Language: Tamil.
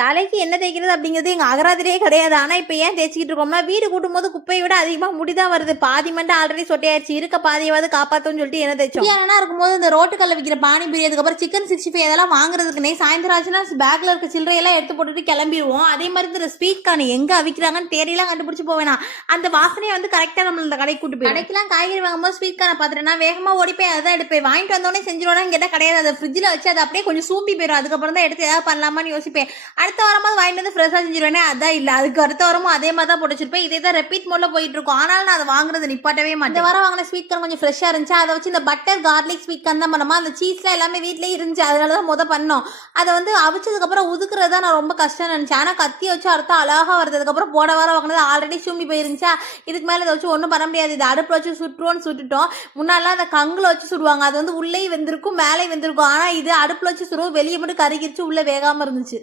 தலைக்கு என்ன தேய்க்கிறது அப்படிங்கிறது எங்கள் அகராதிரியே கிடையாது. ஆனால் இப்போ ஏன் தேய்ச்சிக்கிட்டு இருக்கோம்னா, வீடு கூட்டும்போது குப்பையை விட அதிகமாக முடி தான் வருது. பாதி மட்டும் ஆல்ரெடி சொட்டையாயிடுச்சு. இருக்க பாதியாவது காப்பாற்றும்னு சொல்லிட்டு என்ன தேய்ச்சோம். ஏன்னா இருக்கும்போது இந்த ரோட்டுக்கல்ல விற்கிற பானிபூரி, அதுக்கப்புறம் சிக்கன் 65 இதெல்லாம் வாங்குறதுக்குனே சாயந்தரம் ஆச்சுன்னா பேக்கில் இருக்க சில்லறையெல்லாம் எடுத்து போட்டுட்டு கிளம்பிடுவோம். அதே மாதிரி இந்த ஸ்வீட் கார்ன் எங்கே அவிக்கிறாங்கன்னு தேடியெல்லாம் கண்டுபிடிச்சி போவேனா. அந்த வாசனையை வந்து கரெக்டாக நம்ம இந்த கடைக்கு கூட்டு போய் கடைக்கெல்லாம் காய்கறி வாங்கும்போது ஸ்வீட் கார்னை பார்த்துட்டேன்னா வேகமாக ஓடி போய் அதான் எடுப்பேன். வாங்கிட்டு வந்தோடனே செஞ்சிருவோம்னா கேட்டால் கிடையாது. அதை ஃப்ரிட்ஜில் வச்சு அதை அப்படியே கொஞ்சம் சூப்பி போயிடும். அதுக்கப்புறம் தான் எடுத்து ஏதாவது பண்ணலாமான்னு யோசிப்பேன். அடுத்த வாரமாவது வாங்கிட்டு வந்து ஃப்ரெஷ்ஷாக செஞ்சிருவேனே, அதான் இல்லை. அதுக்கு அடுத்த வாரமும் அதே மாதிரி தான் போட்டு வச்சிருப்பேன். இதே தான் ரெப்பீட் மோட்ல போயிட்டு இருக்கும். ஆனாலும் நான் அதை வாங்குறது நிப்பாட்டவே மாட்டேன். இந்த வாரம் வாங்கின ஸ்வீட் கார்ன் கொஞ்சம் ஃப்ரெஷ்ஷாக இருந்துச்சு. அதை வச்சு இந்த பட்டர் கார்லிக் ஸ்வீட் கார்ன் தான் பண்ணோமா. அந்த சீஸ்லாம் எல்லாமே வீட்டிலே இருந்துச்சு. அதனால தான் பண்ணோம். அதை வந்து அவிச்சதுக்கப்புறம் உதுக்குறது தான் நான் ரொம்ப கஷ்டம் நினச்சேன். ஆனால் கத்தி வச்சு அர்த்தம் அழகாக வருது. அதுக்கப்புறம் போட வாரம் வாங்கினது ஆல்ரெடி சூம்பி போயிருந்துச்சா. இதுக்கு மேலே இதை வச்சு ஒன்றும் பண்ண முடியாது. இது அடுப்பில் வச்சு சுட்டுருவோன்னு சுட்டுட்டோம். முன்னாடிலாம் அந்த கங்கில் வச்சு சுடுவாங்க. அது வந்து உள்ளே வெந்திருக்கும் மேலே வெந்திருக்கும். ஆனால் இது அடுப்பில் வச்சு சுடுவோம், வெளியே மட்டும் கருகிருச்சு, உள்ளே வேகாமல் இருந்துச்சு.